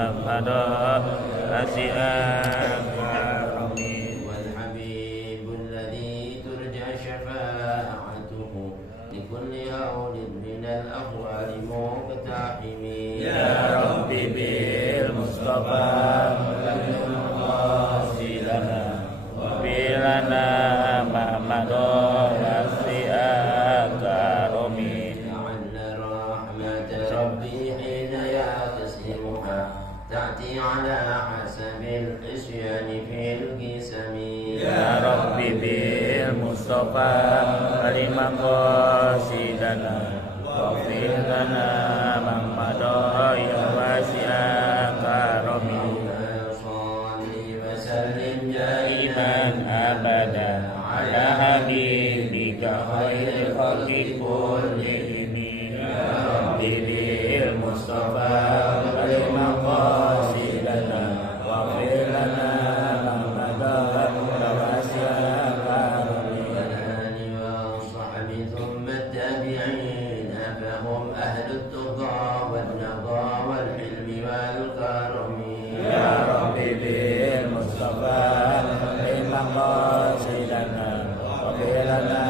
Muhammadan Asian والحبيب الذي ترجى شفاعته لكل هول من الأهوال مقتحم يا ربي بالمصطفى قاصدنا واغفر لنا ما مضى واسع كرمي لعل رحمة ربي حين يقسمها تأتي على حسب العصيان في القسم يا ربي بالمصطفى لما قاصدنا واغفر لنا ما مضى يا واسع كرمي صلي وسلم دائما ابدا على حبيبك خير الخلق كلهم يا ربي بالمصطفى لما قاصدنا واغفر لنا ما مضى يا واسع كرمي والآل والصحب ثم التابعين فهم أهل التقى والنقى والحلم والكرم يا ربي بالمصطفى لما قاصدنا واغفر لنا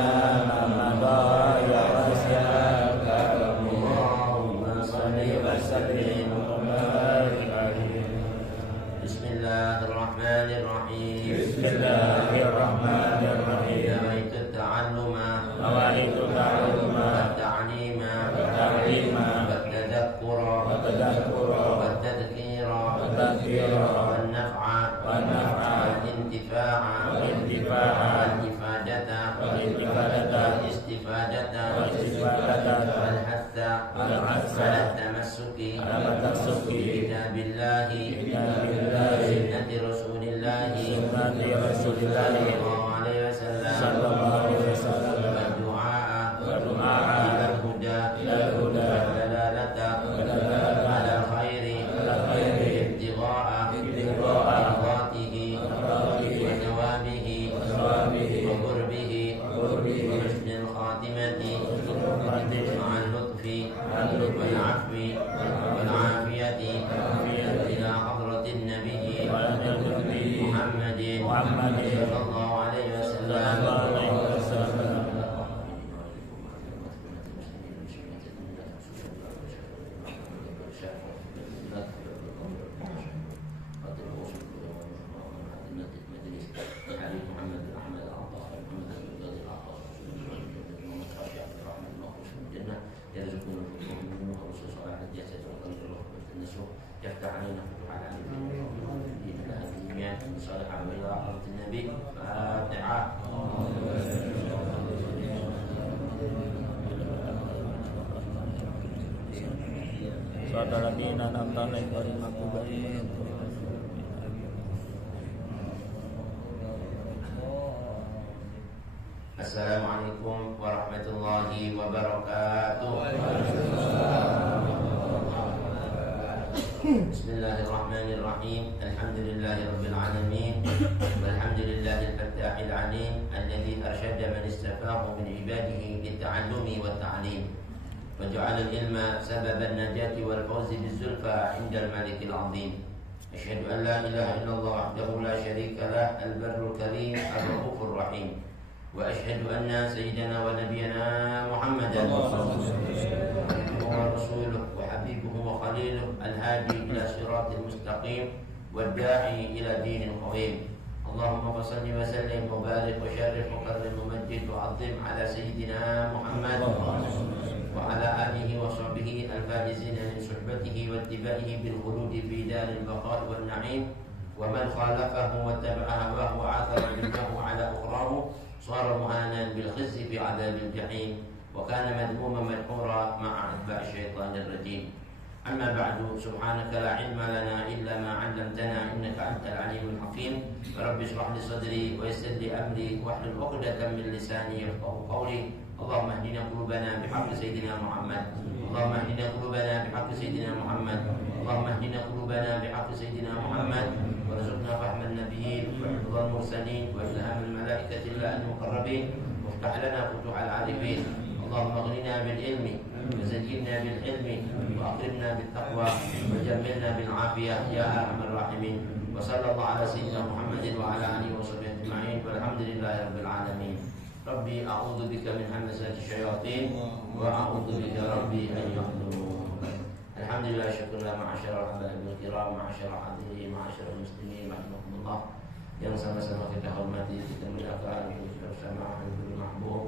ما مضى يا واسع كرمي اللهم صل وسلم وبارك عليه بسم الله الرحمن الرحيم بسم الله الرحمن الرحيم نويت التعلم نويت التعلم والتعليم والتعليم والتذكر والتذكر والتذكير والتذكير والنفع والنفع والانتفاع والانتفاع والإفادة والإفادة والاستفادة والاستفادة والحث والحث على التمسك على التمسك بكتاب الله بكتاب الله وسنة رسول الله سنة رسول الله صلى الله عليه صلى الله عليه وسلم وسلم والدعاء والدعاء إلى الهدى إلى الهدى والدلالة والدلالة على الخير على الخير ابتغاء ابتغاء مرضاته مرضاته وثوابه وثوابه وقربه وقربه وحسن الخاتمة الخاتمة مع اللطف اللطف والعفو والعافية والعافية إلى حضرة النبي والنبي محمد محمد صلى الله عليه صلى الله وسلم عليه وسلم يفتح علينا فتوح العالمين صالح إلى حضرة النبي فاتحة صراط الذين أنعمت عليهم غير المغضوب عليهم Assalamualaikum warahmatullahi wabarakatuh. Bismillahirrahmanirrahim. Alhamdulillahi rabbil alamin. Walhamdulillahi al-fattahil alim alladhi arsyada man istafahu min ibadihi litta'allumi wat ta'lim. Waja'ala al-ilma sababan najati wal fawzi bizulfa 'inda al-malikil 'azim. Asyhadu an la ilaha illallah wahdahu la syarika lah al-barrul karim ar-raufur rahim. وأشهد أن سيدنا ونبينا محمدا ورسوله وحبيبه وخليله الهادي إلى صراط المستقيم والداعي إلى دين قويم. اللهم صل وسلم وبارك وشرف وكرم ومجد وعظم على سيدنا محمد وعلى آله وصحبه الفائزين من صحبته واتباعه بالخلود في دار البقاء والنعيم. ومن خالفه واتبع هواه وعثر منه على أخراه صار مهانا بالخزي في عذاب الجحيم وكان مذموما مدحورا مع أتباع الشيطان الرجيم. أما بعد سبحانك لا علم لنا إلا ما علمتنا إنك أنت العليم الحكيم. رب اشرح لي صدري ويسر لي أمري واحلل عقدة من لساني يفقهوا قولي. اللهم اهدنا قلوبنا بحق سيدنا محمد. اللهم اهدنا قلوبنا بحق سيدنا محمد. اللهم اهدنا قلوبنا بحق سيدنا محمد وارزقنا فهم النبيين وحفظ المرسلين وإلهام الملائكة الله المقربين وافتح لنا فتوح العارفين. اللهم اغننا بالعلم وزينا بالحلم واكرمنا بالتقوى وجملنا بالعافيه يا ارحم الراحمين. وصلى الله على سيدنا محمد وعلى اله وصحبه اجمعين والحمد لله رب العالمين. ربي اعوذ بك من همزات الشياطين واعوذ بك ربي ان يحضرون. الحمد لله syukurlah ma'asyarul habaibul kiram, ma'asyarul hadirin, ma'asyarul muslimin rahimakumullah, yang sama-sama kita hormati, kita muliakan, kita bersama Habibul Mahbub,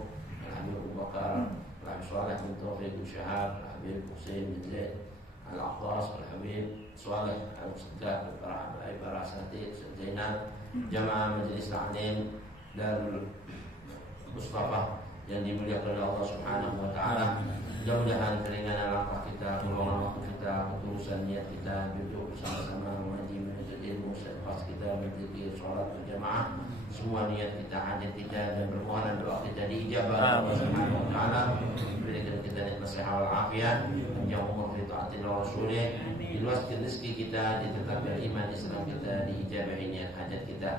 Habib Abu Bakar, Habib Saleh bin Taufiq bin Syahab, Habib Husain bin Zaid Al-Akhlas, Habib Saleh Al-Musaddaq, para habaib, para asatidz, Zainal, jamaah majelis taklim Darul Mustafa yang dimuliakan oleh Allah Subhanahu wa taala. Mudah-mudahan keringanan langkah kita, keluangan waktu kita, ketulusan niat kita, duduk bersama-sama mengaji, menuntut ilmu, selepas kita menzikir, sholat berjamaah, semua niat kita, hajat kita dan permohonan doa kita diijabah Allah Subhanahu wa taala. Berikan kita nikmat sehat wal afiat, panjang umur fi taatillah wa rasulih, diluaskan rezeki kita, ditetapkan iman Islam kita, diijabahi niat hajat kita,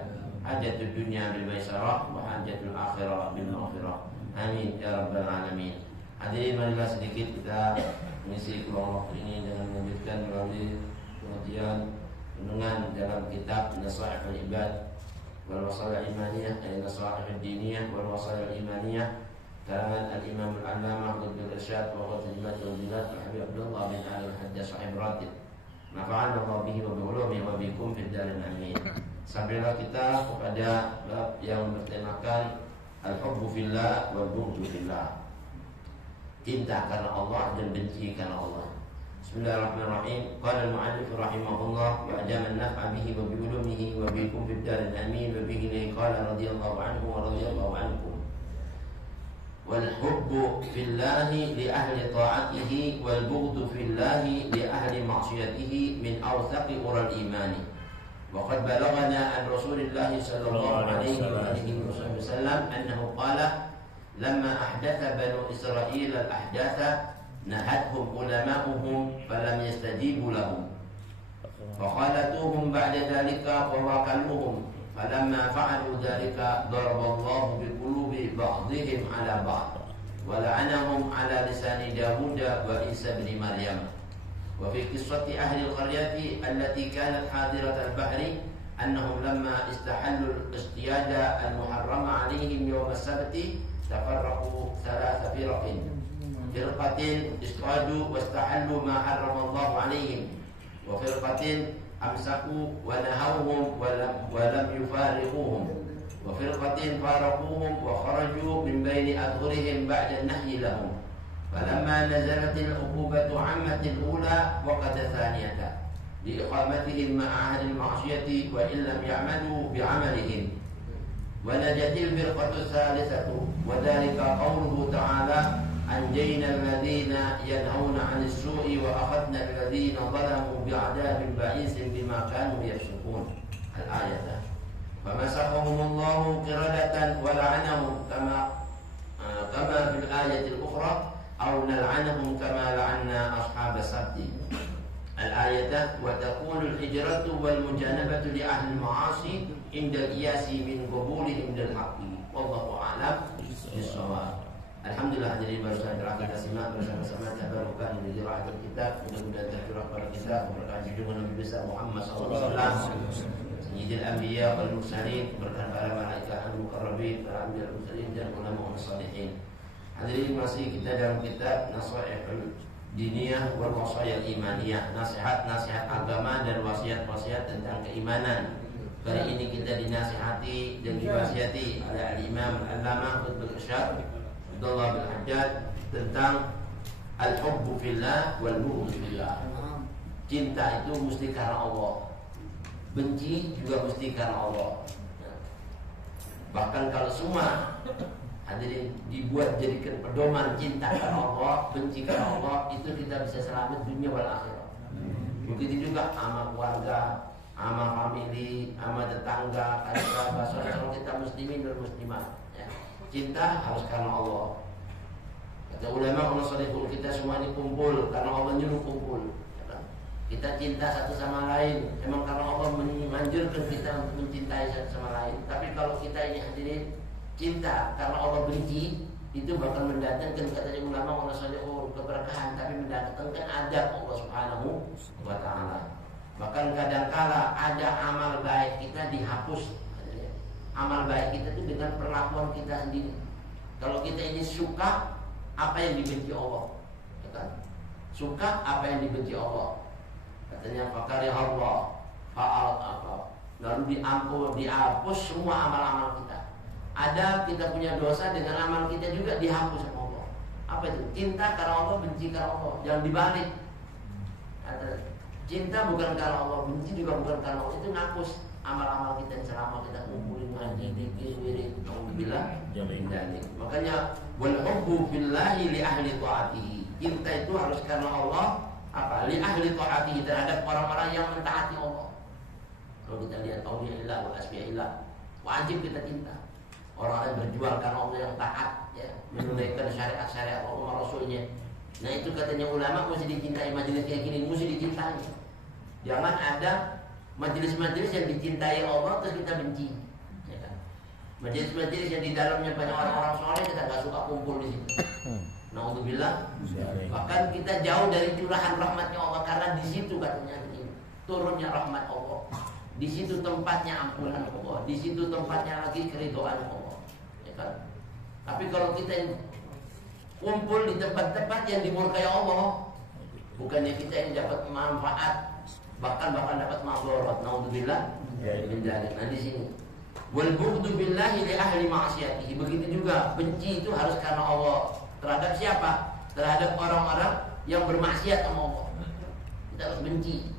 hajatul dunya bil maisarah wa hajatul akhirah bil maghfirah. Amin ya rabbal alamin. Hadirin, marilah sedikit kita mengisi keluang waktu ini dengan melanjutkan melalui pengertian renungan dalam kitab Nasaihul Ibad wal Wasail Imaniyah, Nasaihul Diniyah wal Wasail Imaniyah, karangan Al-Imam Al-Allamah Abdul Irsyad wa Khutbatul Bilad Habib Abdullah bin Ali Al-Hajjaj Sahib Ratib. Nafa'ana Allah bihi wa bi'ulumihi wa bikum fid darin amin. Sampailah kita kepada bab yang bertemakan Al-Hubbu Fillah wal Bughdu Fillah, cinta karena Allah dan benci karena Allah. Bismillahirrahmanirrahim. Qala al-mu'allif rahimahullah wa ajama an-naf'a bihi wa bi ulumihi wa bikum fid darin amin wa bihi qala radhiyallahu anhu wa radhiyallahu ankum. Wal hubbu fillahi li ahli ta'atihi wal bughdu fillahi li ahli ma'siyatihi min awthaqi ural imani. Wa qad balaghana an Rasulillah sallallahu alaihi wa alihi wasallam annahu qala لما أحدث بنو إسرائيل الأحداث نهتهم علماؤهم فلم يستجيبوا لهم فخالطوهم بعد ذلك وواكلوهم فلما فعلوا ذلك ضرب الله بقلوب بعضهم على بعض ولعنهم على لسان داود وعيسى بن مريم. وفي قصة أهل القرية التي كانت حاضرة البحر أنهم لما استحلوا الاصطياد المحرم عليهم يوم السبت تفرقوا ثلاث فرق، فرقة اصطادوا واستحلوا ما حرم الله عليهم، وفرقة أمسكوا ونهوهم ولم يفارقوهم، وفرقة فارقوهم وخرجوا من بين أظهرهم بعد النهي لهم. فلما نزلت العقوبة عمت الأولى وقد ثانية لإقامتهم مع أهل المعصية وإن لم يعملوا بعملهم. ونجت الفرقة الثالثة وذلك قوله تعالى أنجينا الذين ينهون عن السوء وأخذنا الذين ظلموا بعذاب بئيس بما كانوا يفسقون الآية. فمسخهم الله قردة ولعنهم كما في الآية الأخرى أو نلعنهم كما لعنا أصحاب السبت الآية. وتكون الهجرة والمجانبة لأهل المعاصي عند الإياس من قبولهم للحق والله أعلم بالصواب. Alhamdulillah, hadirin baru saja kita simak bersama-sama tabarukan dari qiraatul kitab, mudah-mudahan tercurah pada kita berkah junjungan Nabi besar Muhammad sallallahu alaihi wasallam, sayyidil anbiya wal mursalin, berkah para malaikat al-muqarrabin, para anbiya wal mursalin dan ulama salihin. Hadirin, masih kita dalam kitab Nasaihul Diniyah wal Wasail Imaniyah, nasihat-nasihat agama dan wasiat-wasiat tentang keimanan. Kali ini kita dinasihati dan diwasiati oleh Al-Imam Al-Allamah Abdul Irsyad Abdullah bin Hajjaj tentang al-hubbu fillah wal bughdu fillah. Cinta itu mesti karena Allah, benci juga mesti karena Allah. Bahkan kalau semua hadirin dibuat jadikan pedoman cinta karena Allah, benci karena Allah, itu kita bisa selamat dunia wal akhirat. Begitu juga sama keluarga, sama famili, sama tetangga, kerabat, saudara kita muslimin dan muslimat. Ya. Cinta harus karena Allah. Kata ulama salihun, kita semua ini kumpul karena Allah nyuruh kumpul. Kita cinta satu sama lain, memang karena Allah menganjurkan kita untuk mencintai satu sama lain. Tapi kalau kita ini hadirin cinta karena Allah benci, itu bakal mendatangkan, katanya ulama, keberkahan, tapi mendatangkan adab Allah Subhanahu wa Ta'ala. Bahkan kadangkala ada amal baik kita dihapus. Amal baik kita itu dengan perlakuan kita sendiri. Kalau kita ini suka apa yang dibenci Allah, ya kan? Suka apa yang dibenci Allah, katanya fakari Allah faal apa, lalu dihapus semua amal-amal kita. Ada kita punya dosa dengan amal kita juga dihapus sama Allah. Apa itu? Cinta karena Allah, benci karena Allah. Jangan dibalik. Ada cinta bukan karena Allah, benci juga bukan karena Allah. Itu ngapus amal-amal kita yang selama kita kumpulin ngaji, dzikir, wirid, alhamdulillah. Makanya wal hubbu billahi li ahli taatihi. Cinta itu harus karena Allah, apa? Li ahli taatihi, terhadap orang-orang yang mentaati Allah. Kalau kita lihat auliyaillah wa asfiyaillah, wajib kita cinta. Orang yang berjuang karena Allah, yang taat, ya, menunaikan syariat-syariat Allah Rasulnya. Nah itu katanya ulama mesti dicintai. Majelis kayak gini mesti dicintai. Jangan ada majelis-majelis yang dicintai Allah terus kita benci, ya kan? Majelis-majelis yang di dalamnya banyak orang-orang soleh kita nggak suka kumpul di situ. Naudzubillah. Bahkan kita jauh dari curahan rahmatnya Allah, karena di situ katanya turunnya rahmat Allah. Di situ tempatnya ampunan Allah. Di situ tempatnya lagi keridhaan Allah, ya kan? Tapi kalau kita kumpul di tempat-tempat yang dimurkai Allah, bukannya kita yang dapat manfaat, bahkan dapat maghfirah. Naudzubillah. Nah di sini wal bughdu billahi li ahli ma'siyatihi. Begitu juga benci itu harus karena Allah. Terhadap siapa? Terhadap orang-orang yang bermaksiat sama Allah. Kita harus benci.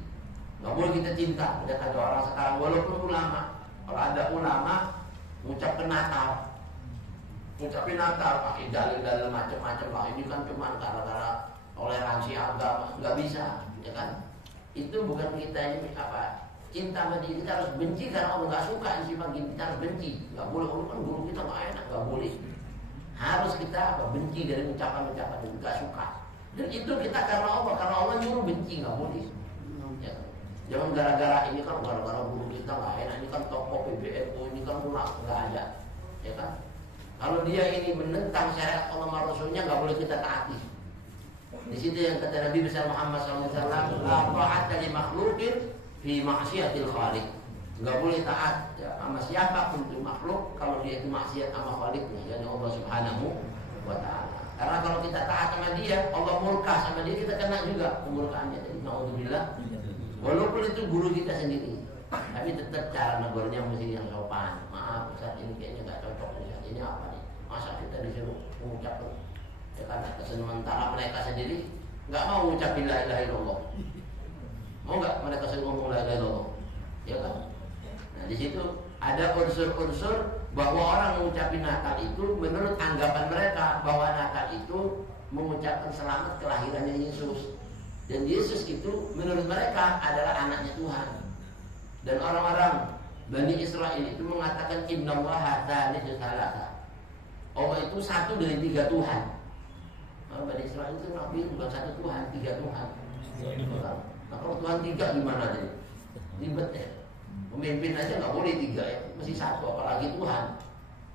Nggak boleh kita cinta. Ada kata orang sekarang, walaupun ulama, kalau ada ulama ngucapin Natal, pakai dalil-dalil macam-macam lah. Ini kan cuma gara-gara toleransi agama, nggak bisa, ya kan? Itu bukan kita ini apa? Cinta sama dia, kita harus benci karena Allah nggak suka sifat gini, kita harus benci. Nggak boleh, kan guru kita nggak enak, nggak boleh. Harus kita apa? Benci dari ucapan-ucapan yang nggak suka. Dan itu kita karena Allah nyuruh benci, nggak boleh. Ya. Jangan gara-gara ini kan gara-gara guru kita nggak enak, ini kan tokoh PBNU, ini kan ulama, nggak ada, ya kan? Kalau dia ini menentang syariat Allah dan Rasulnya, nggak boleh kita taati. Di situ yang kata Nabi besar Muhammad SAW, la ta'ata li makhluqin fi ma'siyatil khaliq. Nggak boleh taat ya, sama siapa pun itu makhluk kalau dia itu maksiat sama khaliqnya, yakni Allah Subhanahu wa Ta'ala. Karena kalau kita taat sama dia, Allah murka sama dia, kita kena juga kemurkaannya. Jadi naudzubillah. Walaupun itu guru kita sendiri, tapi tetap cara negornya mesti yang sopan. Maaf Ustaz, ini kayaknya nggak cocok nih. Ini apa nih? Masa kita disuruh mengucapkan, ya kan? Sementara mereka sendiri nggak mau mengucapin la ilaha illallah. Mau nggak mereka sendiri ngomong la ilaha illallah? Ya kan? Nah di situ ada unsur-unsur bahwa orang mengucapin Natal itu menurut anggapan mereka bahwa Natal itu mengucapkan selamat kelahirannya Yesus. Dan Yesus itu menurut mereka adalah anaknya Tuhan. Dan orang-orang Bani Israel itu mengatakan innallaha tsalitsu tsalatsa. Allah itu satu dari tiga Tuhan. Orang Bani Israel itu Nabi bukan satu Tuhan, tiga Tuhan. Nah kalau Tuhan tiga gimana jadi? Ribet ya. Pemimpin aja nggak boleh tiga ya, mesti satu, apalagi Tuhan.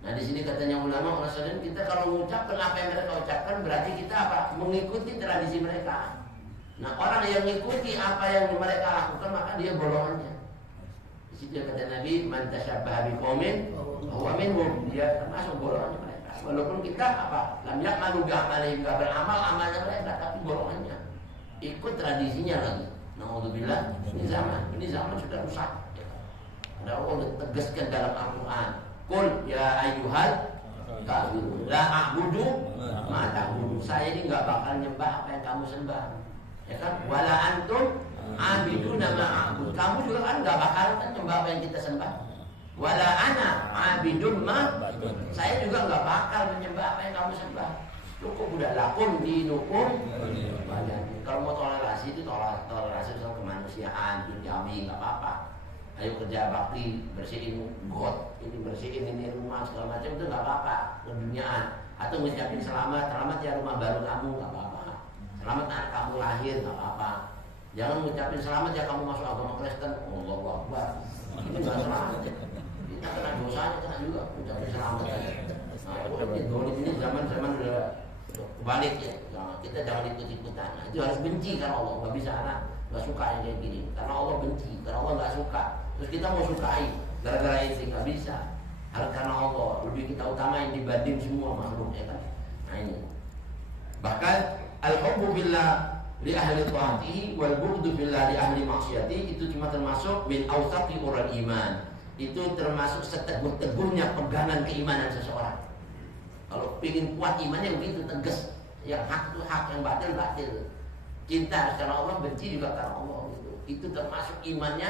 Nah di sini katanya ulama orang kita kalau mengucapkan apa yang mereka ucapkan berarti kita apa? Mengikuti tradisi mereka. Nah orang yang mengikuti apa yang mereka lakukan maka dia golongannya. Di situ kata Nabi, man tasyabbaha biqaumin huwa minhum, dia termasuk golongannya mereka. Walaupun kita apa? Lam ya'malu bi'amalihim, enggak beramal amalnya mereka, tapi golongannya. Ikut tradisinya lagi. Naudzubillah, ini zaman sudah rusak. Ada Allah tegaskan dalam Al-Quran, Qul ya ayyuhal kafirun la a'budu ma ta'budun. Saya ini enggak bakal nyembah apa yang kamu sembah. Ya kan? Wala antum abiduna ma a'bud. Kamu juga kan enggak bakal nyembah apa yang kita sembah. Wala ana abidun ma. Saya juga enggak bakal menyembah apa yang kamu sembah. Cukup udah lakum dinukum. Kalau mau toleransi itu toleransi soal kemanusiaan, duniawi enggak apa-apa. Ayo kerja bakti, bersihin got, ini bersihin ini rumah segala macam itu nggak apa-apa, keduniaan. Atau ngucapin selamat ya rumah baru kamu nggak apa-apa, selamat anak kamu lahir nggak apa-apa. Jangan ngucapin selamat ya kamu masuk agama Kristen, Allahu Akbar. Ini nggak selamat ya. Kita kena dosanya kena juga ngucapin selamat aja. Ini zaman udah kebalik ya. Nah, kita jangan ikut-ikutan. Nah, itu harus benci karena Allah. Nggak bisa anak nggak suka yang kayak gini. Karena Allah benci, karena Allah nggak suka. Terus kita mau sukai gara-gara itu nggak bisa. Harus karena Allah. Lebih kita utamain dibanding semua makhluk ya kan. Nah ini. Bahkan al-hubbu billah li ahli taatihi wal bughdu billah li ahli maksiati itu cuma termasuk min awsaqi ural iman. Itu termasuk seteguh-teguhnya pegangan keimanan seseorang. Kalau ingin kuat imannya begitu tegas, yang hak itu hak, yang batil batil. Cinta harus karena Allah, benci juga karena Allah gitu. Itu termasuk imannya.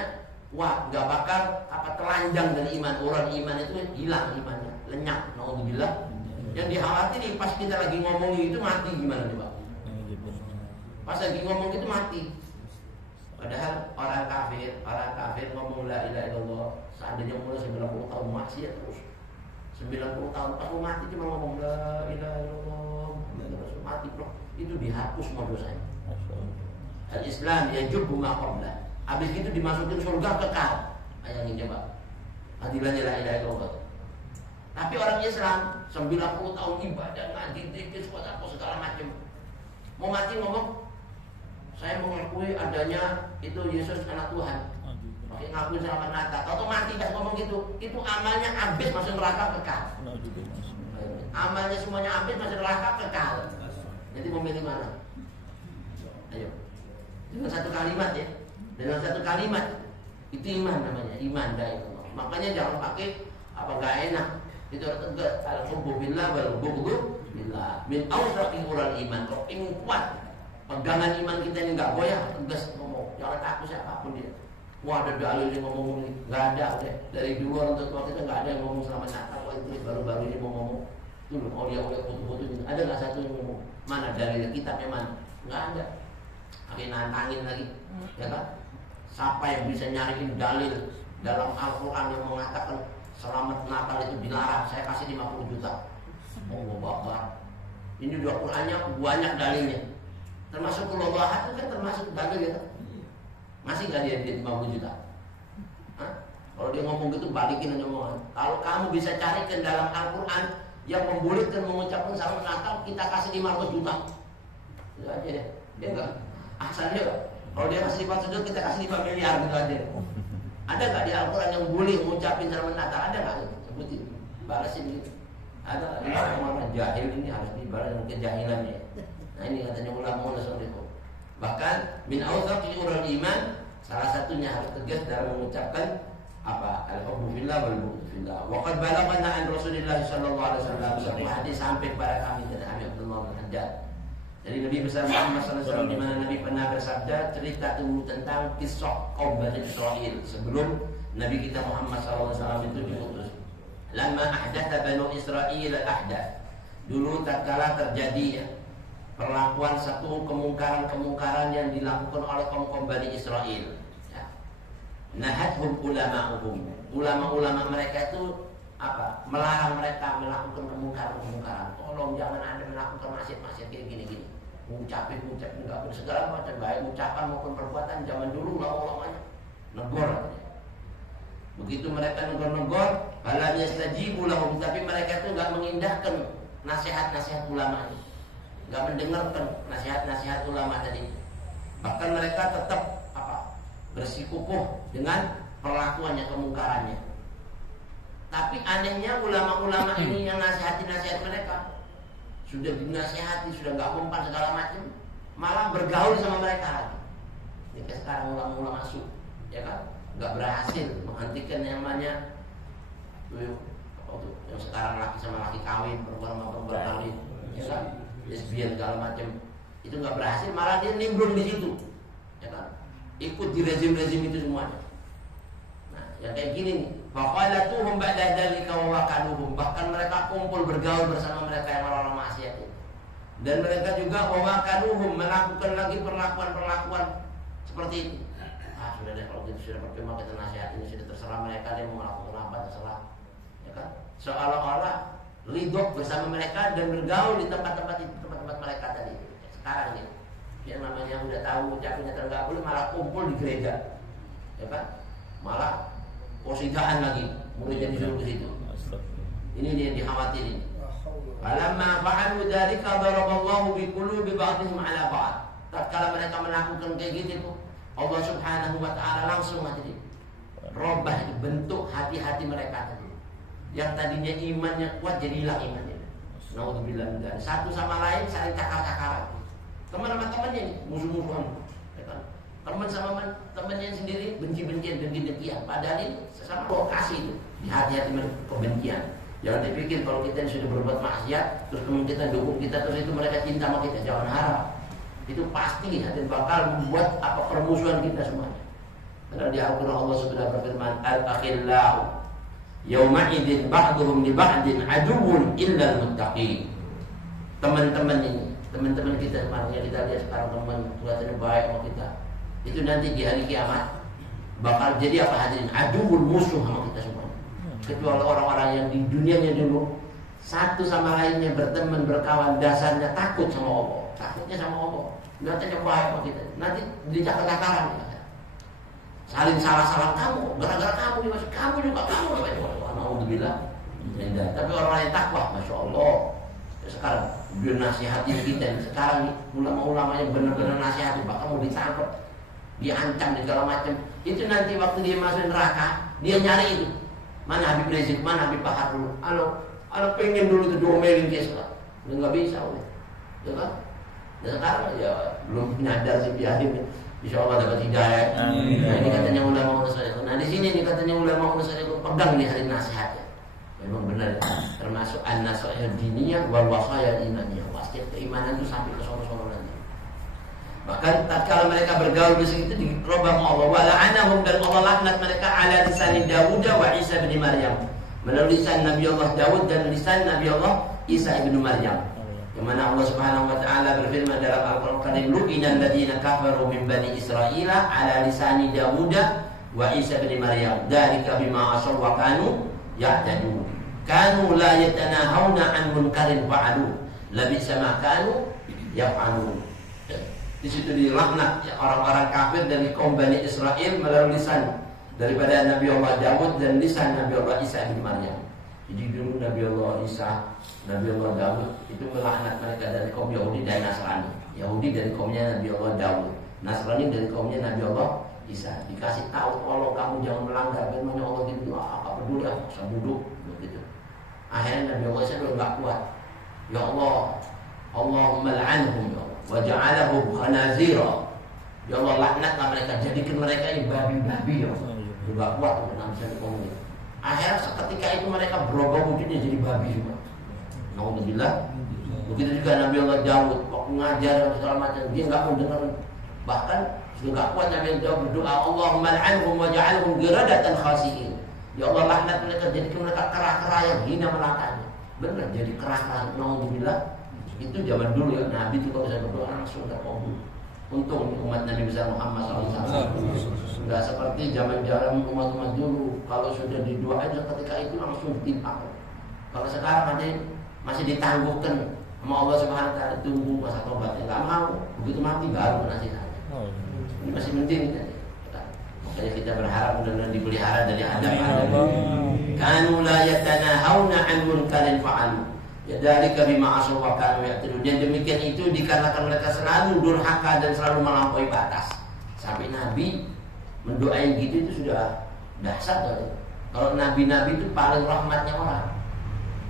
Wah, nggak bakal telanjang dari iman. Orang iman itu hilang imannya, lenyap. Naudzubillah. Yang dikhawatir pas kita lagi ngomong itu mati gimana coba? Pas lagi ngomong itu mati. Padahal orang kafir ngomong la ilaha illallah, seandainya mulai 90 tahun maksiat terus 90 tahun pas mau mati cuma ngomong la ilaha illallah terus mati bro, itu dihapus semua dosanya. Al-Islam yajubbu ma qabla. Habis itu dimasukin surga kekal. Bayangin coba. Adilannya la ilaha illallah. Tapi orang Islam 90 tahun ibadah, ngaji, zikir, segala macam. Mau mati ngomong saya mengakui adanya itu Yesus anak Tuhan. Pakai ngakuin selamat Natal. Kalau mati pas ngomong gitu, itu amalnya habis masuk neraka kekal. Amalnya semuanya habis masuk neraka kekal. Jadi mau milih mana? Ayo. Dengan satu kalimat ya. Dengan satu kalimat itu iman namanya, iman dari Allah. Makanya jangan pakai apa gak enak. Itu harus tegas. Al-hubbu billah wal bughdu billah. Min awsaqi ural iman. Kalau ingin kuat pegangan iman kita ini nggak goyah, tegas ngomong, jangan takut siapapun dia. Wah ada dalil yang ngomong ini, nggak ada deh. Dari dulu orang tua kita nggak ada yang ngomong selama Natal. Wah itu baru-baru ini mau ngomong. Dulu aulia foto-foto ini, ada nggak satu yang ngomong? Mana dalil kitabnya mana? Nggak ada. Pakai nantangin lagi, ya kan? Siapa yang bisa nyariin dalil dalam Al-Quran yang mengatakan selamat Natal itu dilarang? Saya kasih 50 juta. Oh Bapak, ini dua Qurannya banyak dalilnya. Termasuk Qul Huwallahu itu kan termasuk dalil ya. Masih nggak dia 50 juta? Hah? Kalau dia ngomong gitu balikin aja omongan. Kalau kamu bisa carikan dalam Al-Quran yang membolehkan mengucapkan selamat Natal, kita kasih 500 juta. Itu aja deh. Dia enggak. Asalnya kalau dia kasih 500 juta, kita kasih 5 miliar gitu aja. Ada nggak di Al-Quran yang boleh mengucapin selamat Natal? Ada nggak? Sebutin, balasin gitu. Ada. Ini orang jahil ini harus dibalas dengan kejahilannya. Nah ini katanya ulama seperti itu. Bahkan min awsaqi ural iman, salah satunya harus tegas dalam mengucapkan apa? Al-hubbu fillah wal bughdu fillah. Wa qad balaghana an Rasulillah sallallahu alaihi wasallam satu hadis sampai kepada kami dari Abi Abdullah bin Hajjaj. Jadi Nabi besar Muhammad sallallahu alaihi wasallam di mana Nabi pernah bersabda cerita dulu tentang kisah kaum Bani Israil sebelum Nabi kita Muhammad sallallahu alaihi wasallam itu diutus. Lama ahdatha Banu Israil al-ahdath. Dulu tatkala terjadi perlakuan satu kemungkaran-kemungkaran yang dilakukan oleh kaum Bani Israel. Ya. Nahathum ulama'uhum. Ulama-ulama mereka itu apa? Melarang mereka melakukan kemungkaran-kemungkaran. Tolong jangan ada melakukan maksiat-maksiat kayak gini-gini. Ngucapin enggak boleh segala macam baik ucapan maupun perbuatan zaman dulu ulama-ulamanya negor. Begitu mereka negor-negor, falam yastajibu lahum, tapi mereka itu enggak mengindahkan nasihat-nasihat ulama ini. Nggak mendengarkan nasihat-nasihat ulama tadi. Bahkan mereka tetap bersikukuh dengan perlakuannya, kemungkarannya. Tapi anehnya ulama-ulama ini yang nasihat mereka sudah dinasihati, sudah nggak mempan segala macam, malah bergaul sama mereka lagi. Ini sekarang ulama-ulama masuk, ya kan? Nggak berhasil menghentikan yang namanya yang sekarang laki sama laki kawin, perempuan sama perempuan kawin, ya kan? Lesbian segala macam itu nggak berhasil, malah dia nimbrung di situ, ya kan? Ikut di rezim-rezim itu semuanya. Nah, yang kayak gini nih, faqalatuhum ba'da dzalika wa waqaluhum, bahkan mereka kumpul bergaul bersama mereka yang orang-orang maksiat itu. Dan mereka juga wa waqaluhum, melakukan lagi perlakuan-perlakuan seperti itu. Sudah deh kalau gitu, sudah percuma kita nasihat ini, sudah terserah mereka dia mau melakukan apa terserah, ya kan? Seolah-olah ridho bersama mereka dan bergaul di tempat-tempat itu, tempat-tempat mereka tadi. Sekarang nih, yang namanya udah tahu ucapnya tergak boleh, malah kumpul di gereja, ya kan? Malah posigaan lagi, muridnya disuruh ke situ. Ini dia yang dikhawatirin. Falamma fa'alu dzalika daraballahu bi qulubi ba'dihim 'ala ba'd. Tatkala mereka melakukan kayak gitu, Allah Subhanahu wa taala langsung aja robah bentuk hati-hati mereka tadi. Yang tadinya imannya kuat jadi hilang imannya. Naudzubillah min dzalik. Satu sama lain saling cakar-cakaran. Teman sama temannya nih, musuh-musuhan. Teman sama temannya sendiri benci-bencian, dengki-dengkian. Padahal ini sesama lokasi itu di hati-hati mereka kebencian. Jangan dipikir kalau kita sudah berbuat maksiat, terus kemudian kita dukung kita, terus itu mereka cinta sama kita. Jangan harap. Itu pasti hati bakal membuat apa permusuhan kita semuanya. Karena di Al-Quran Allah sudah berfirman, Al-akhillahu yawma'idin ba'duhum li ba'din aduwwun illa al-muttaqin. Teman-teman ini, teman-teman kita yang kita lihat sekarang teman kelihatannya baik sama kita, itu nanti di hari kiamat bakal jadi apa hadirin? Aduwwun, musuh sama kita semua. Kecuali orang-orang yang di dunianya dulu satu sama lainnya berteman berkawan, dasarnya takut sama Allah, takutnya sama Allah, kelihatannya baik sama kita. Nanti dicakar-cakaran ya. Saling salah-salah kamu, gara-gara kamu dimasuk, kamu juga alhamdulillah. Tapi orang yang takwa, masya Allah. Ya, sekarang dia nasihatin kita. Sekarang ulama-ulama yang benar-benar nasihatin, bahkan mau ditangkap, diancam segala macam. Itu nanti waktu dia masuk neraka, dia nyari itu. Mana Habib Rizik, mana Habib Bahar dulu. Anak pengen dulu itu diomelin dia sekarang. Nggak bisa, ya kan? Dan sekarang ya belum nyadar si Habib. Insya Allah dapat hidayah. Nah ini katanya ulama unasalikun. Nah di sini nih katanya ulama unasalikun pegang nih hari nasihatnya. Memang benar. Termasuk an-nasihat diniyah wal wasaya imaniyah. Wasiat keimanan itu sampai ke sono-sono nanti. Bahkan tatkala mereka bergaul di situ dirobah Allah wa la'anahum, dan Allah laknat mereka ala lisan Daud wa Isa bin Maryam. Melalui lisan Nabi Allah Daud dan lisan Nabi Allah Isa bin Maryam. Yang mana Allah Subhanahu wa taala berfirman dalam Al-Qur'an Karim, lu'inal ladzina kafaru min bani Israil ala lisani Daud wa Isa bin Maryam. Dzalika bima asaw wa kanu ya'tadun. Kanu la yatanahawna an munkarin fa'alu. Labisa ma kanu yaf'alun. Di situ dilaknat ya, orang-orang kafir dari kaum Bani Israel melalui lisan daripada Nabi Allah Daud dan lisan Nabi Allah Isa bin Maryam. Jadi dulu Nabi Allah Isa, Nabi Allah Daud itu melaknat mereka dari kaum Yahudi dan Nasrani. Yahudi dari kaumnya Nabi Allah Daud, Nasrani dari kaumnya Nabi Allah Isa. Dikasih tahu kalau kamu jangan melanggar firman Allah gitu, apa peduli aku usah duduk begitu. Akhirnya Nabi Allah Isa udah nggak kuat. Ya Allah, Allahumma la'anhum ya Allah. Waja'alahu khanazira. Ya Allah laknatlah mereka, jadikan mereka ini babi-babi ya Allah. Juga kuat untuk nafsu kaum ini. Akhirnya seketika itu mereka berubah wujudnya jadi babi juga. Alhamdulillah. Begitu juga Nabi Allah Daud waktu ngajar dan segala macam, dia nggak mau dengar. Bahkan sudah nggak kuat Nabi Allah Daud berdoa, Allahumma al'anhum waja'alhum qiradatan khasi'in. Ya Allah laknat mereka, jadikan mereka kera-kera yang hina melakanya. Benar jadi kera-kera. Alhamdulillah. Itu zaman dulu ya, Nabi itu kalau bisa berdoa langsung terkabul. Untung umat Nabi besar Muhammad SAW sudah seperti zaman-zaman umat-umat dulu. Kalau sudah didoa aja ketika itu langsung ditimpa. Kalau sekarang masih ditangguhkan sama Allah Subhanahu Wa Taala, tunggu masa tobatnya, nggak mau. Begitu mati baru nasihatnya. Ini masih penting kan? Makanya kita berharap mudah-mudahan dipelihara dari adab. Kanu la yatanahawna an munkarin fa'alu. Ya dari bima asaw wa kanu ya'tadun. Dan demikian itu dikarenakan mereka selalu durhaka dan selalu melampaui batas. Sampai Nabi mendoain gitu itu sudah dahsyat. Kalau nabi-nabi itu paling rahmatnya orang.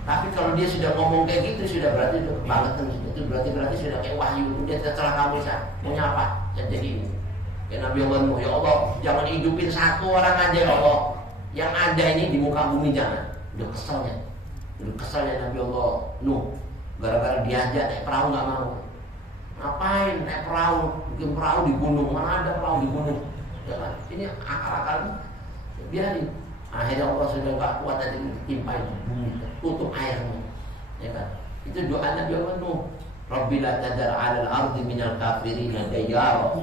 Tapi kalau dia sudah ngomong kayak gitu sudah berarti itu banget kan, itu berarti sudah kayak wahyu. Dia terserah kamu Isa, maunya apa? Saya jadi ini. Ya Nabi Allah Nuh, ya Allah jangan hidupin satu orang aja ya Allah. Yang ada ini di muka bumi jangan. Udah keselnya. Udah keselnya Nabi Allah Nuh, gara-gara diajak naik perahu nggak mau. Ngapain naik perahu? Bikin perahu di gunung, mana ada perahu di gunung? Ya kan? Ini akal-akal biarin. Akhirnya Allah sudah nggak kuat tadi timpain bumi, tutup airnya. Ya kan? Itu doa Nabi Allah Nuh. Rabbi la tadar 'alal ardi minal kafirina dayyara.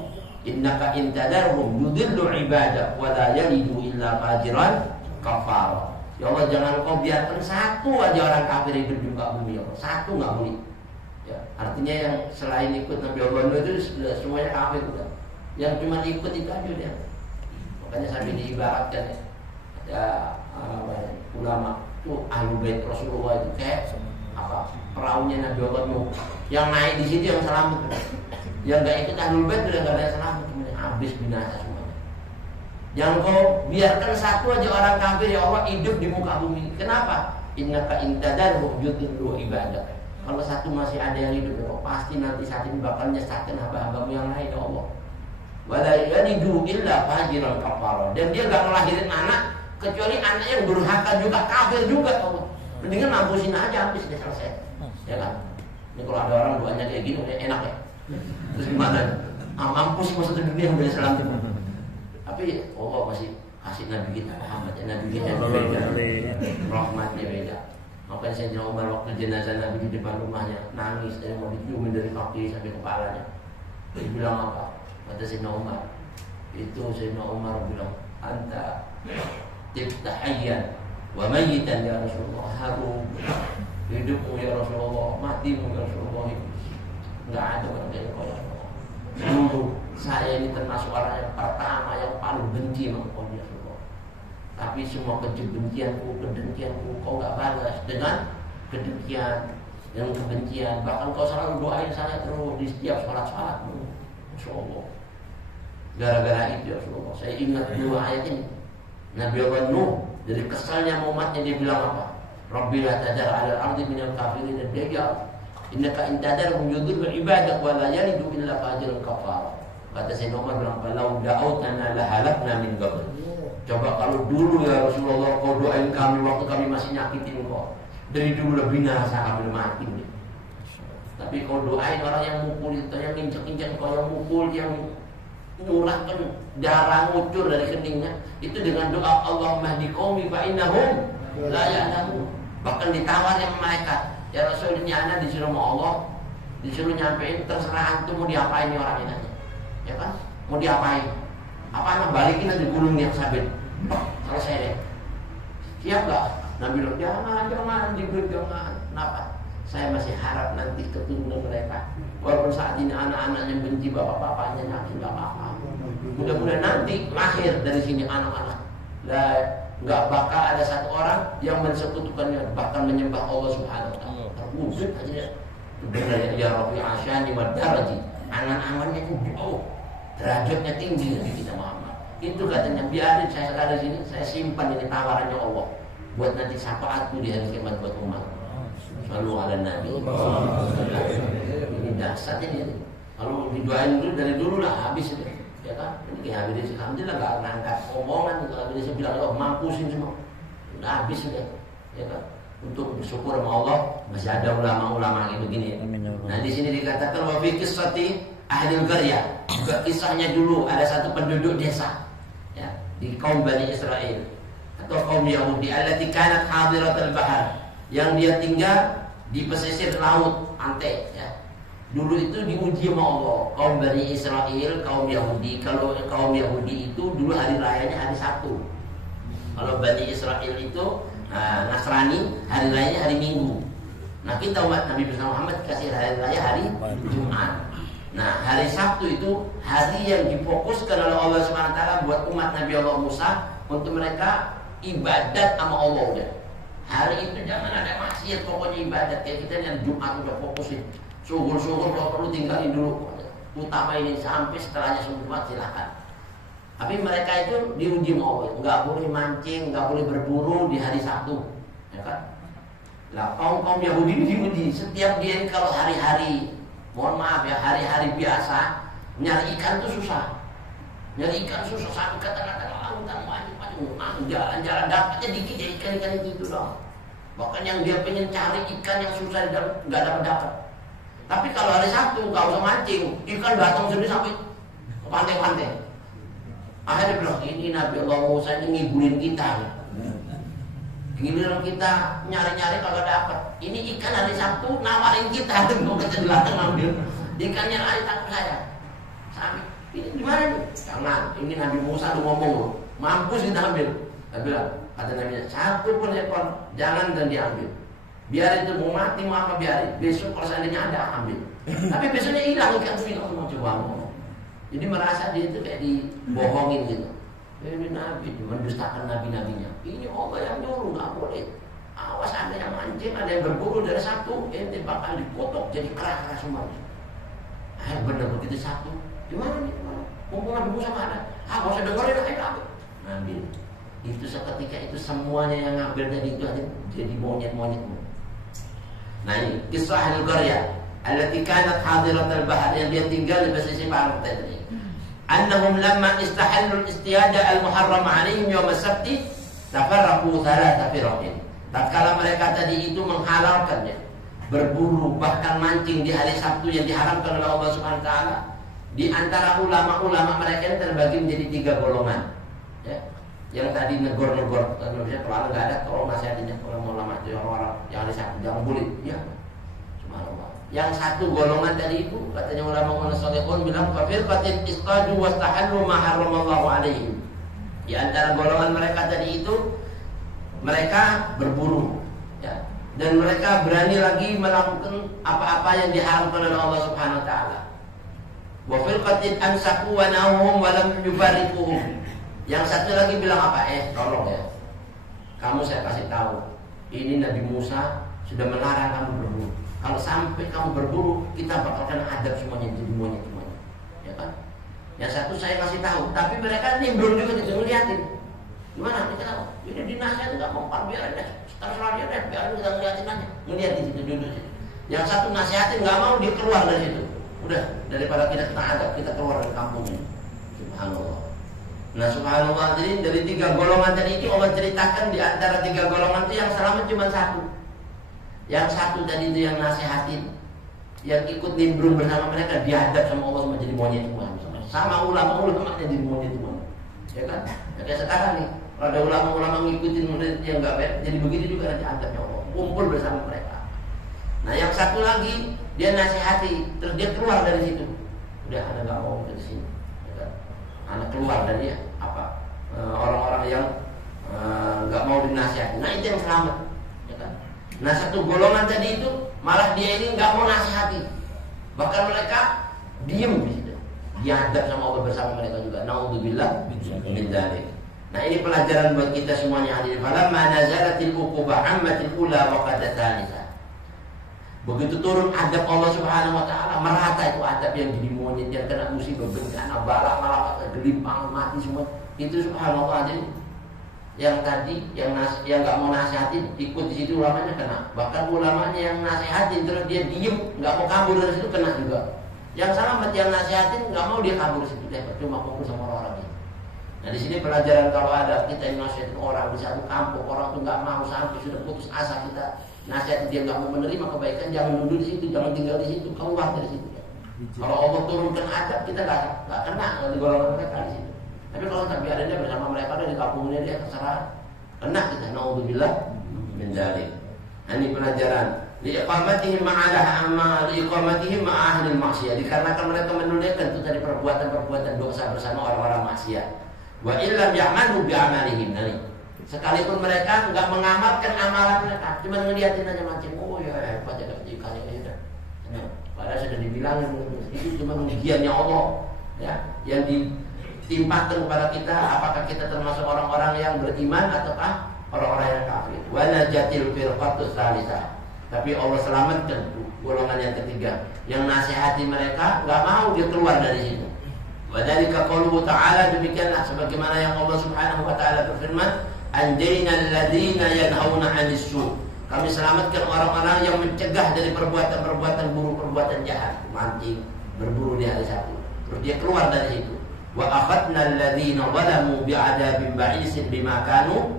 Innaka in tadarhum yudillu ibadak wa la yalidu illa fajiran kafara. Ya Allah jangan kau biarkan satu aja orang kafir hidup di muka bumi ya Allah. Satu nggak boleh. Ya, artinya yang selain ikut Nabi Allah itu sudah semuanya kafir udah. Yang cuma ikut itu aja dia. Makanya sampai diibaratkan ya, ada ulama itu ahlu bait Rasulullah itu kayak perahunya Nabi Allah Nuh. Yang naik di situ yang selamat. Yang nggak ikut Ahlul Bait udah nggak ada yang selamat, habis binasa semuanya. Yang kau biarkan satu aja orang kafir ya Allah hidup di muka bumi. Kenapa? Innaka intadar wujudin lu ibadah. Kalau satu masih ada yang hidup, ya Allah, pasti nanti saat ini bakal nyesatkan hamba-hambamu yang lain ya Allah. Wala yalidu illa fajiran kafara. Dan dia gak ngelahirin anak kecuali anak yang durhaka juga, kafir juga ya Allah. Mendingan mampusin aja habis dia selesai. Ya kan? Ini kalau ada orang doanya kayak gini udah enak ya. Terus gimana? Mampus semua satu dunia udah selamat. Tapi Allah masih kasih Nabi kita Muhammad, Nabi kita beda, rahmatnya beda. Makanya Sayyidina Umar waktu jenazah Nabi di depan rumahnya nangis, dia mau diciumin dari kaki sampai kepalanya. Dia bilang apa? Kata Sayyidina Umar, itu Sayyidina Umar bilang, anta tiftahayyan wa mayyitan ya Rasulullah, harum hidupmu ya Rasulullah, matimu ya Rasulullah. Enggak ada orang kayak kau ya Rasulullah. Dulu saya ini termasuk orang yang pertama yang paling benci sama kau ya Rasulullah. Tapi semua kebencianku kau enggak balas dengan kedengkian, dengan kebencian. Bahkan kau selalu doain saya terus di setiap salat-salatmu. Rasulullah. Gara-gara itu ya Rasulullah, saya ingat dua ayat ini. Nabi Allah Nuh dari kesalnya umatnya dia bilang apa? Rabbi la tadar 'alal ardi minal kafirin ad-dajjal. Innaka in tadar yudhillu ibadak wa la yalidu illa fajiran kafar. Kata Sayyidina Umar bilang, "Kalau da'autana la halakna min qabl." Coba kalau dulu ya Rasulullah kau doain kami waktu kami masih nyakitin kau. Dari dulu lebih binasa kami mati. Tapi kau doain orang yang mukul itu, yang injak-injak kau, yang mukul, yang murahkan darah ngucur dari keningnya, itu dengan doa Allahumma hdi qaumi fa innahum la ya'lamun. Bahkan ditawar yang malaikat, ya Rasul ini anak disuruh sama Allah, disuruh nyampein, terserah antum mau diapain nih orang ini, ya kan? Mau diapain? Apa anak balikin aja gulung yang sabit, selesai deh. Siap gak? Nabi bilang jangan Jibril, jangan. Kenapa? Saya masih harap nanti keturunan mereka, walaupun saat ini anak-anaknya benci bapak-bapaknya, nanti nggak apa-apa. Mudah-mudahan nanti lahir dari sini anak-anak. Nggak bakal ada satu orang yang mensekutukannya, bahkan menyembah Allah Subhanahu Wa Taala. Terwujud aja. Benar ya Rabbi Asyani wa Daraji. Angan-angannya itu jauh, derajatnya tinggi dari kita Muhammad. Itu katanya biarin saya ada di sini, saya simpan ini tawarannya Allah buat nanti syafaatku di hari kiamat buat umat. Selalu ada Nabi. Ini dasar ini. Kalau didoain dulu dari dulu lah habis itu. Ya kan? Ini kayak habis alhamdulillah enggak ngangkat omongan itu. Habis bilang oh mampusin semua. Udah habis sudah. Ya kan? Untuk bersyukur sama Allah masih ada ulama-ulama kayak begini. Nah, di sini dikatakan wa fi qissati ahlul qaryah. Juga kisahnya dulu ada satu penduduk desa ya, di kaum Bani Israel atau kaum Yahudi allati kanat hadiratul bahar, yang dia tinggal di pesisir laut pantai ya. Dulu itu diuji sama Allah, kaum Bani Israel, kaum Yahudi. Kalau kaum Yahudi itu dulu hari rayanya hari Sabtu. Kalau Bani Israel itu Nasrani, hari rayanya hari Minggu. Nah, kita umat Nabi Muhammad kasih hari raya hari Jumat. Nah, hari Sabtu itu hari yang difokuskan oleh Allah SWT buat umat Nabi Allah Musa untuk mereka ibadat sama Allah udah. Hari itu jangan ada maksiat, pokoknya ibadat. Kayak kita yang Jumat udah fokusin. Syukur-syukur kalau perlu tinggalin dulu. Utama ini sampai setelahnya Jumat silakan. Tapi mereka itu diuji sama Allah. Nggak boleh mancing, nggak boleh berburu di hari Sabtu. Ya kan? Lah kaum Yahudi ini diuji. Setiap dia kalau hari-hari, mohon maaf ya, hari-hari biasa nyari ikan itu susah. Nyari ikan susah sampai kata-kata lautan maju-maju, jalan-jalan dapatnya dikit ya ikan-ikan itu dong. Bahkan yang dia pengen cari ikan yang susah nggak dapat. Tapi kalau hari Sabtu nggak usah mancing, ikan datang sendiri sampai ke pantai-pantai. Akhirnya bilang ini Nabi Allah Musa ini ngibulin kita. Giliran kita nyari-nyari kalau dapat. Ini ikan hari Sabtu nawarin kita, mau kita dilarang ambil. Ikannya hari takut saya. Sampai ini gimana nih? Jangan, ini Nabi Musa lu ngomong, mampus kita ambil. Dia bilang, kata Nabi, satu pun ekor jangan dan diambil. Biar itu mau mati mau apa biarin. Besok kalau seandainya ada ambil. Tapi besoknya hilang ikan itu hilang semua, coba ngomong. Jadi merasa dia itu kayak dibohongin gitu. Ini Nabi mendustakan nabi-nabinya. Ini Allah yang nyuruh, nggak boleh. Awas ada yang mancing, ada yang berburu dari satu, ente bakal dikutuk jadi kera-kera semuanya. Bener begitu satu. Gimana nih? Mumpung Nabi Musa nggak ada. Gak usah dengerin, ayo ambil. Ngambil. Itu seketika itu semuanya yang ngambil dari itu jadi monyet-monyet. Nah ini kisah Ahlul Qaryah allati kanat hadirat al-bahr, yang dia tinggal di pesisir pantai tadi. Annahum lamma istahallu al-istiyada al-muharram 'alaihim yawm as-sabti tafarraqu thalatha firaqin. Tatkala mereka tadi itu menghalalkan ya, berburu bahkan mancing di hari Sabtu yang diharamkan oleh Allah Subhanahu wa taala, di antara ulama-ulama mereka ini terbagi menjadi 3 golongan. Ya. Yang tadi negor-negor, kalau nggak ada, kalau nasihatnya ulama itu orang-orang yang hari Sabtu jangan boleh. Ya. Subhanallah. Yang satu golongan tadi itu katanya ulama salihun bilang kafir qatil istadu wastahallu ma haramallahu alaihim. Di antara golongan mereka tadi itu mereka berburu ya, dan mereka berani lagi melakukan apa-apa yang diharamkan oleh Allah Subhanahu wa taala. Wa firqatin amsaku wa nahum wa lam yufarriquhum. Yang satu lagi bilang apa? Tolong ya. Kamu saya kasih tahu, ini Nabi Musa sudah melarang kamu berburu. Kalau sampai kamu berburu, kita bakal kena adab semuanya, jadi monyet semuanya. Ya kan? Yang satu saya kasih tahu, tapi mereka nimbrung juga gitu ngeliatin. Gimana? Kita tahu. Ini dinasnya enggak mempan, biar aja. Terserah dia deh, biar kita ngeliatin aja. Ngeliat di situ duduk. Yang satu nasihatin enggak mau, dia keluar dari situ. Udah, daripada kita kena adab, kita keluar dari kampungnya. Subhanallah. Nah subhanallah, jadi dari 3 golongan tadi itu Allah ceritakan di antara 3 golongan itu yang selamat cuma satu. Yang satu tadi itu yang nasihatin, yang ikut nimbrung bersama mereka dihadap sama Allah sama jadi monyet semua. Sama ulama-ulama jadi monyet semua. Ya kan? Ya, kayak sekarang nih, kalau ada ulama-ulama ngikutin murid yang enggak baik, jadi begitu juga nanti adabnya Allah. Kumpul bersama mereka. Nah yang satu lagi dia nasihati, terus dia keluar dari situ. Udah, Anda nggak mau dari sini. Anda keluar dari orang-orang yang nggak mau dinasihati. Nah itu yang selamat. Ya kan? Nah satu golongan tadi itu malah dia ini nggak mau nasihati, bahkan mereka diem di situ. Dihadap sama Allah bersama mereka juga. Naudzubillah min dzalik. Nah ini pelajaran buat kita semuanya hadirin. Falamma nazalatil uqubah ammatil ula wa qad tsanisa. Begitu turun adab Allah Subhanahu wa taala, merata itu adab yang jadi monyet, yang kena musibah, bencana, bala, malapetaka, gelimpang, mati semua. Itu subhanallah aja. Yang tadi yang enggak mau nasihatin ikut di situ ulamanya kena. Bahkan ulamanya yang nasihatin terus dia diem, enggak mau kabur dari situ kena juga. Yang selamat yang nasihatin enggak mau dia kabur dari situ, dia cuma kumpul sama orang-orang ini. Nah di sini pelajaran kalau ada kita yang nasihatin orang di satu kampung, orang tuh enggak mau sampai sudah putus asa kita nasihat dia nggak mau menerima kebaikan, jangan duduk di situ, jangan tinggal di situ, keluar dari situ. Kalau Allah turunkan adab, kita nggak kena di golongan mereka di situ. Tapi kalau terbiarinnya bersama mereka dari kampungnya dia terserah, kena kita. Naudzubillah min dzalik. Ini pelajaran. Liqamatihim ma'ahli maksiat. Dikarenakan mereka menunaikan itu dari perbuatan-perbuatan dosa bersama orang-orang maksiat. Wa illam ya'malu bi'amalihim. Sekalipun mereka enggak mengamalkan amalan mereka, cuma ngeliatin aja mancing. Oh ya hebat ya ikannya ya. Nah, padahal sudah dibilangin itu cuma ujiannya Allah ya, yang ditimpakan kepada kita apakah kita termasuk orang-orang yang beriman ataukah orang-orang yang kafir. Wa najatil firqatus salisah. Tapi Allah selamatkan golongan yang ketiga, yang nasihati mereka enggak mau dia keluar dari situ. Wa dzalika qauluhu ta'ala, demikianlah sebagaimana yang Allah Subhanahu wa taala berfirman, anjayna alladziina yanhauna 'anis su'. Kami selamatkan orang-orang yang mencegah dari perbuatan-perbuatan buruk, perbuatan jahat, mancing, berburu di hari Sabtu. Terus dia keluar dari situ. Wa akhadna alladziina zalamu bi'adzabin ba'isin bima kanu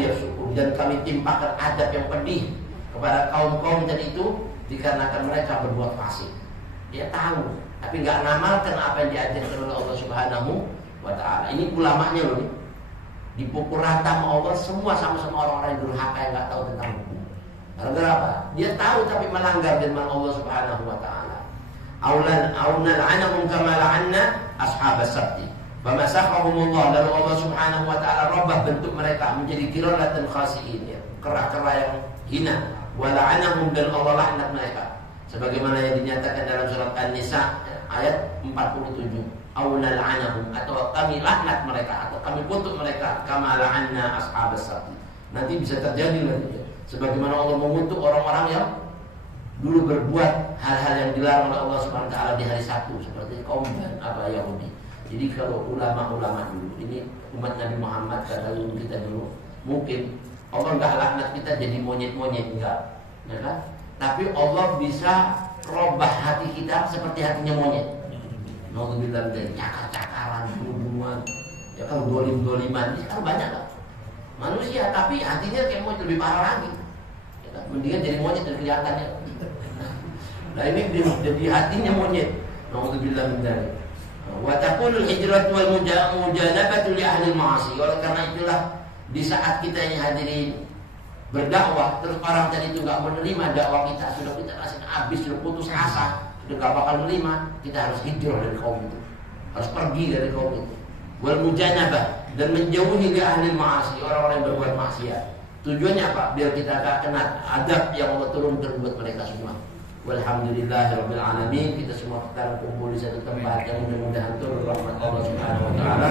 yafsukun. Dan kami timpakan adab yang pedih kepada kaum-kaum tadi itu dikarenakan mereka berbuat fasik. Dia tahu, tapi enggak ngamalkan apa yang diajarkan oleh Allah Subhanahu wa taala. Ini ulamanya loh nih. Dipukul rata sama Allah, semua sama-sama orang-orang yang durhaka yang nggak tahu tentang hukum. Gara-gara apa? Dia tahu tapi melanggar firman Allah Subhanahu wa taala. Aulan anahum kama la'anna ashabas sabti. Famasahahumullah, lalu Allah Subhanahu wa taala robah bentuk mereka menjadi qiratan khasiin, ya, kera-kera yang hina. Wa la'anahum, dan Allah laknat mereka. Sebagaimana yang dinyatakan dalam surat An-Nisa ayat 47. Aunal anahum, atau kami laknat mereka atau kami kutuk mereka kama la'anna ashabas sabti, Nanti bisa terjadi nanti. Sebagaimana Allah mengutuk orang-orang yang dulu berbuat hal-hal yang dilarang oleh Allah Subhanahu wa taala di hari Sabtu seperti kaum Yahudi. Jadi kalau ulama-ulama dulu, ini umat Nabi Muhammad kata dulu kita dulu, mungkin Allah enggak laknat kita jadi monyet-monyet enggak, ya kan? Tapi Allah bisa robah hati kita seperti hatinya monyet. Nauzubillah dari cakar-cakaran, bunuh-bunuhan, ya kan dolim-doliman, ini kan banyak kan? Manusia tapi hatinya kayak monyet, lebih parah lagi. Ya kan? Mendingan jadi monyet dan kelihatannya. Nah ini jadi hatinya monyet. Nauzubillah dari. Wa taqulul hijratu wal mujanabatu li ahli al-ma'asi. Oleh karena itulah di saat kita yang hadirin berdakwah terus orang tadi itu enggak menerima dakwah kita, sudah kita kasih habis, sudah putus asa, sudah enggak bakal menerima, kita harus hijrah dari kaum itu. Harus pergi dari kaum itu. Wal mujanabah, dan menjauhi li ahli al-ma'asi, orang-orang yang berbuat maksiat. Tujuannya apa? Biar kita enggak kena adab yang Allah turunkan buat mereka semua. Walhamdulillahirabbil alamin. Kita semua sekarang kumpul di satu tempat yang mudah-mudahan turun rahmat Allah Subhanahu wa taala,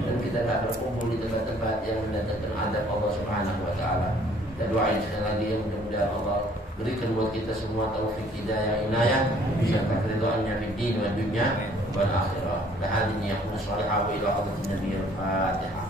dan kita tak berkumpul di tempat-tempat yang mendatangkan adab Allah Subhanahu wa taala. Kita doain sekali lagi yang mudah-mudahan Allah berikan buat kita semua taufik hidayah inayah bisa keridhaannya di din wa dunya wal akhirah. Lahadin ya salihah wa ila hadratin nabiyil Fatihah.